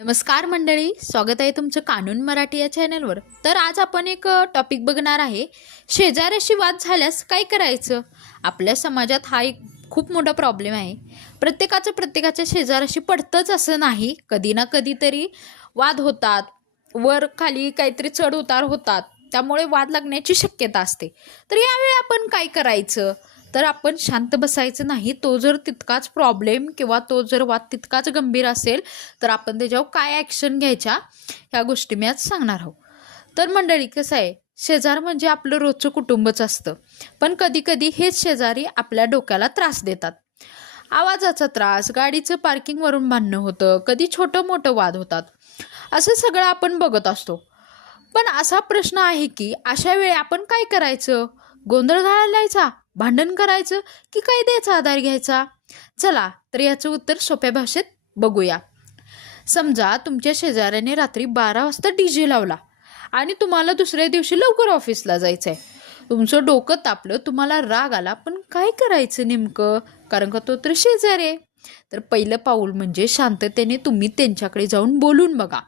नमस्कार मंडळी, स्वागत आहे तुमचं कानून मराठी या चॅनलवर. तर आज आपण एक टॉपिक बघणार आहे. शेजाऱ्याशी वाद झाल्यास काय करायचं. आपल्या समाजात हा एक खूप मोठा प्रॉब्लेम आहे. प्रत्येकाच्या शेजाऱ्याशी पडतंच असं नाही. कधी ना कधीतरी वाद होतात, वर खाली काहीतरी चढ उतार होतात, त्यामुळे वाद लागण्याची शक्यता असते. तर यावेळी आपण काय करायचं. तर आपण शांत बसायचं नाही. तो जर तितकाच प्रॉब्लेम किंवा तो जर वाद तितकाच गंभीर असेल तर आपण त्याच्यावर काय ॲक्शन घ्यायच्या ह्या गोष्टी मी आज सांगणार आहोत. तर मंडळी, कसं आहे, शेजार म्हणजे आपलं रोजचं कुटुंबच असतं. पण कधी कधी हेच शेजारी आपल्या डोक्याला त्रास देतात. आवाजाचा त्रास, गाडीचं पार्किंगवरून भांडणं होतं, कधी छोटं मोठं वाद होतात. असं सगळं आपण बघत असतो. पण असा प्रश्न आहे की अशा वेळी आपण काय करायचं. गोंधळ घालायचा, भांडण करायचं, की कायद्याचा आधार घ्यायचा. चला तर याचं उत्तर सोप्या भाषेत बघूया. समजा तुमच्या शेजाऱ्याने रात्री 12 वाजता डीजे लावला आणि तुम्हाला दुसऱ्या दिवशी लवकर ऑफिसला जायचं आहे. तुमचं डोकं तापलं, तुम्हाला राग आला, पण काय करायचं नेमकं, कारण का तो तर शेजारी आहे. तर पहिलं पाऊल म्हणजे शांततेने तुम्ही त्यांच्याकडे जाऊन बोलून बघा.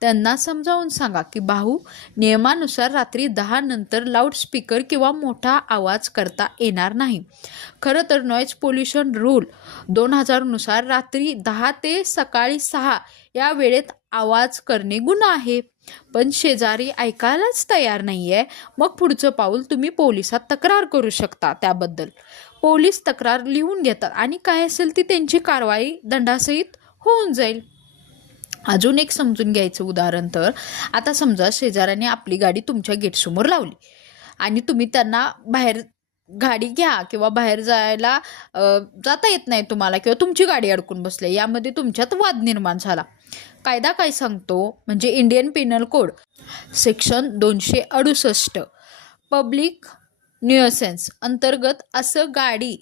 त्यांना समजावून सांगा की भाऊ, नियमानुसार रात्री 10 नंतर लाऊडस्पीकर किंवा मोठा आवाज करता येणार नाही. खरं तर नॉईज पोल्युशन रूल 2000 नुसार रात्री 10 ते सकाळी 6 या वेळेत आवाज करणे गुन्हा आहे. पण शेजारी ऐकायलाच तयार नाही आहे. मग पुढचं पाऊल, तुम्ही पोलिसात तक्रार करू शकता. त्याबद्दल पोलीस तक्रार लिहून घेतात आणि काय असेल ती त्यांची कारवाई दंडासहित होऊन जाईल. अजून एक समजून घ्यायचं उदाहरण, तर आता समजा शेजाऱ्याने आपली गाडी तुमच्या गेटसमोर लावली आणि तुम्ही त्यांना बाहेर गाडी घ्या किंवा बाहेर जायला जाता येत नाही तुम्हाला, किंवा तुमची गाडी अडकून बसली, यामध्ये तुमच्यात वाद निर्माण झाला. कायदा काय सांगतो, म्हणजे Indian penal code section 268 public nuisance अंतर्गत असं गाडी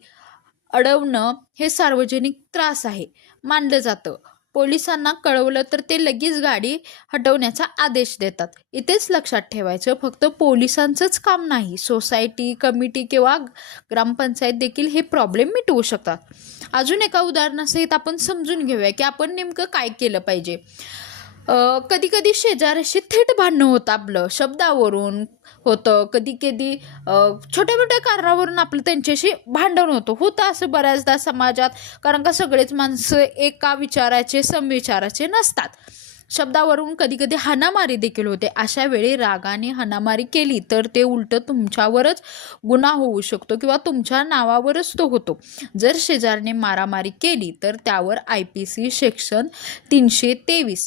अडवणं हे सार्वजनिक त्रास आहे मानलं जातं. पोलिसांना कळवलं तर ते लगेच गाडी हटवण्याचा आदेश देतात. इथेच लक्षात ठेवायचं, फक्त पोलिसांचंच काम नाही, सोसायटी, कमिटी किंवा ग्रामपंचायत देखील हे प्रॉब्लेम मिटवू शकतात. अजून एका उदाहरणासहित आपण समजून घेऊया की आपण नेमकं काय केलं पाहिजे. कधी कधी शेजाऱ्याशी थेट भांडणं होतं, आपलं शब्दावरून होतं, कधी कधी छोट्या मोठ्या कारणावरून आपलं त्यांच्याशी भांडण होतं असं बऱ्याचदा समाजात. कारण का सगळेच माणसं एका विचाराचे समविचाराचे नसतात. शब्दावरून कधी कधी हाणामारी देखील होते. अशा वेळी रागाने हाणामारी केली तर ते उलट तुमच्यावरच गुन्हा होऊ शकतो किंवा तुमच्या नावावरच तो होतो. जर शेजारने मारामारी केली तर त्यावर IPC सेक्शन 323